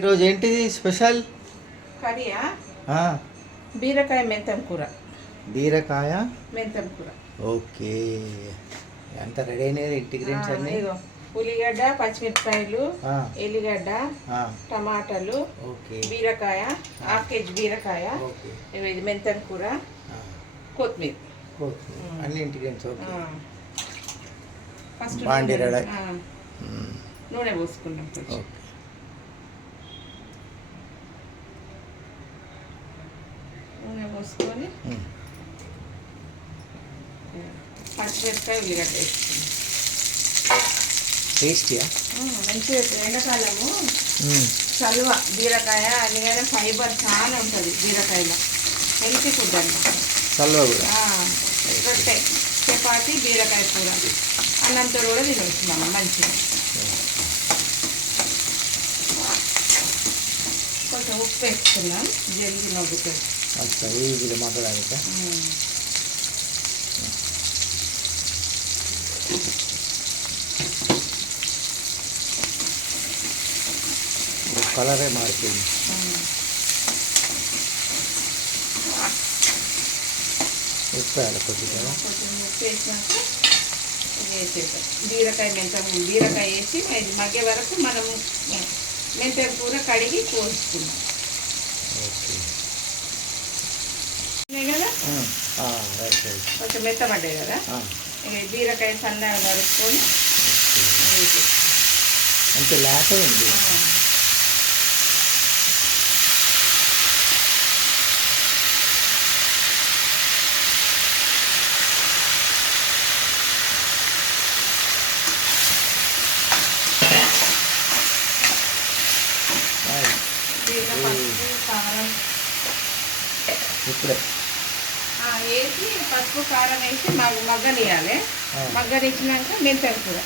ఈరోజు ఏంటిది స్పెషల్ కర్రీయా? బీరకాయ మెంతం కూర. బీరకాయ మెంతం కూర. ఓకే, అంత రెడీ అయినాయి ఇంటిగ్రెంట్స్ అన్నీ. ఉల్లిగడ్డ, పచ్చిమిరపకాయలు, ఎల్లిగడ్డ, టమాటాలు, బీరకాయ, హాఫ్ కేజీ బీరకాయ, ఇది మెంతం కూర, కొత్తిమీర, అన్ని ఇంటిగ్రెంట్స్. ఫస్ట్ బాండి రెడీ. నూనె పోసుకున్నాం. నూనె పోసుకొని పచ్చిమిరపకాయ, ఉల్లిగడ్డ వేసుకున్నాం. టేస్టీయా? మంచిగా. ఎండాకాలము చలువ బీరకాయ, అందుకనే ఫైబర్ చాలా ఉంటుంది బీరకాయలో. హెల్తీ ఫుడ్ అన్నమాట. చలువ కూడా. రొట్టె, చపాతి, బీరకాయ కూర అన్నంతో కూడా తినవచ్చు మనం మంచిగా. కొంచెం ఉప్పు వేసుకున్నాం, జల్ది నవ్వుతుంది. ఇది మాట్లాడాక కలరే మారిపోయింది. ఉప్పు వేయాలి కొద్దిగా. కొంచెం ఉప్పు వేసినాక వేసేసాం బీరకాయ మెంతం. బీరకాయ వేసి ఇది మగ్గే వరకు మనం మెంతం కూర కడిగి పోసుకున్నాం. కదా కొంచెం మెత్తబడ్డాయి కదా, బీరకాయ సన్నగా నరుక్కొని అంటే లేత ఉంది. ఇప్పుడే వేసి పసుపు కారం వేసి మగ్గనియాలి. మగ్గనిచ్చినాక మెంతం కూర,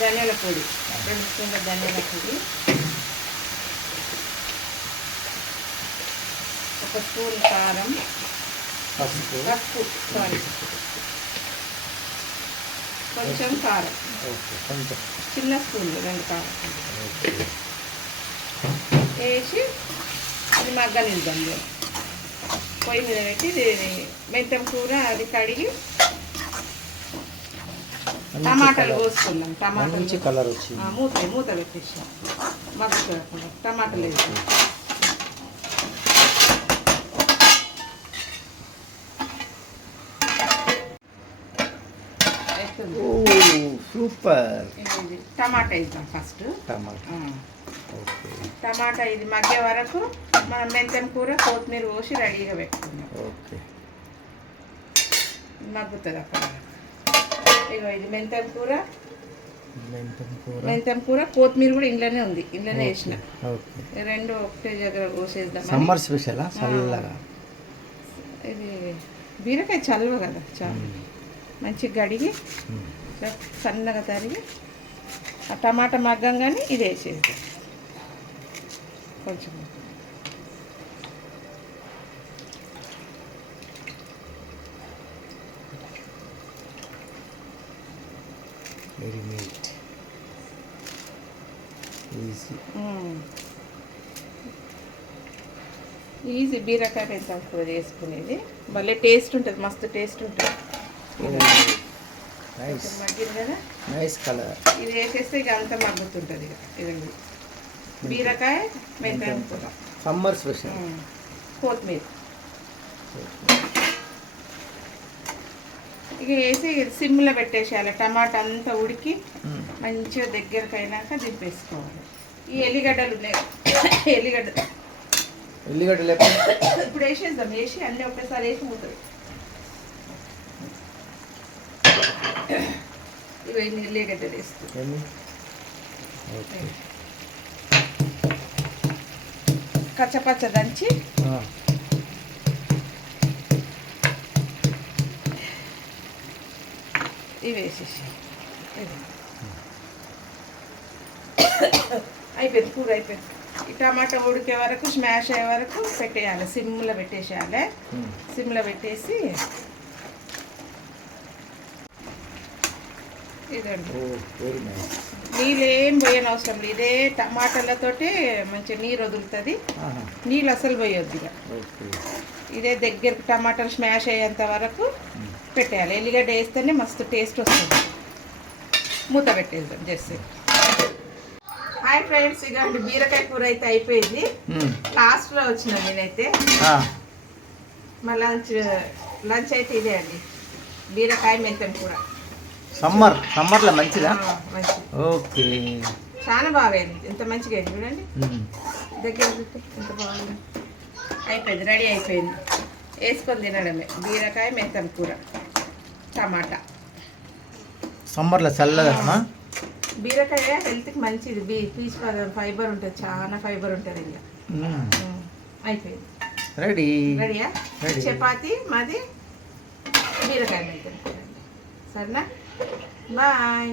ధనియాల పొడి, 2 స్పూన్ల ధనియాల పొడి, 1 స్పూన్ కారం, పసుపు సారీ, కొంచెం కారం, చిన్న స్పూన్లు 2 కారం వేసి అది మగ్గనిద్దాం. పొయ్యి మీద పెట్టి మెంతం కూర అది కడిగి టమాటాలు పోసుకుందాం. టమాటాలు కలర్ వచ్చింది. మూత పెట్టేసాం మగ్గుతుంది. టమాటాలు వేసి సూపర్. టమాటా వేద్దాం ఫస్ట్. టమాటా ఇది మగ్గే వరకు మనం మెంతం కూర, కొత్తిమీర పోసి రెడీగా పెట్టుకున్నాం. మగ్గుతుంది అక్కడ. ఇగో ఇది మెంతం కూర, కొత్తిమీర కూడా ఇంట్లోనే ఉంది, ఇంట్లోనే వేసిన. 2 ఒకటే దగ్గర కోసేద్దాం. సమ్మర్ స్పెషల్ చల్లగా. ఇది బీరకాయ చల్వ కదా, చాలా మంచిగా కడిగి సన్నగా తరిగి ఆ టమాటా మగ్గంగానే ఇది వేసేది. కొంచెం వెరీ నీట్, ఈజీ. బీరకాయ మెంతం కూర చేసుకునేది భలే టేస్ట్ ఉంటుంది, మస్తు టేస్ట్ ఉంటుంది. మగ్గింది కదా, నైస్ కలర్. ఇది వేసేస్తే ఇక అంతా మగ్గుతుంటుంది. ఇక ఇదండి బీరకాయ మెంతం కూర, సమ్మర్ స్పెషల్. కొత్తిమీర ఇక వేసి సిమ్లో పెట్టేసేయాలి. టమాటా అంతా ఉడికి మంచిగా దగ్గరకు అయినాక దింపేసుకోవాలి. ఈ ఎల్లిగడ్డలు ఉన్నాయి, ఎల్లిగడ్డలు ఇప్పుడు వేసేద్దాం. వేసి అన్నీ ఒకేసారి వేసి మూతుంది. ఇవి ఎల్లిగడ్డలు వేస్తుంది. కచ్చపచ్చ దంచి ఇవి వేసేసి అయిపోయింది. కూర అయిపోయింది. ఈ టమాటా ఉడికే వరకు, స్మాష్ అయ్యే వరకు పెట్టేయాలి. సిమ్లో పెట్టేసేయాలి. సిమ్లో పెట్టేసి ఇదండి. Very nice. నీళ్ళు ఏం పోయని అవసరం లేదు. ఇదే టమాటాలతోటి మంచిగా నీరు వదులుతుంది. ఆహా. నీళ్ళు అసలు పోయొద్దు ఇక. ఓకే. ఇదే దగ్గరకు టమాటాలు స్మాష్ అయ్యేంత వరకు పెట్టేయాలి. ఎల్లిగడ్డ వేస్తేనే మస్తు టేస్ట్ వస్తుంది. మూత పెట్టేద్దాం చేస్తే. హాయ్ ఫ్రెండ్స్, ఇక బీరకాయ కూర అయితే అయిపోయింది. లాస్ట్లో వచ్చిన నేనైతే మా లంచ్ అయితే ఇదే అండి, బీరకాయ మెంతం కూర. సమ్మర్లో మంచిదా? మంచిది. ఓకే. చాలా బాగైంది. ఎంత మంచిగా అయింది చూడండి. దగ్గర ఎంత బాగుంది. అయిపోయింది, రెడీ అయిపోయింది. వేసుకొని తినడమే బీరకాయ మెంతం కూర టమాటా. సమ్మర్లో చల్లదమ్మా. బీరకాయ హెల్త్కి మంచిది. పీచు ఫైబర్ ఉంటుంది, చాలా ఫైబర్ ఉంటుంది. ఇంకా అయిపోయింది. రెడీయా? చపాతి మాది బీరకాయ మెంతం కూర. సరేనా? బాయ్.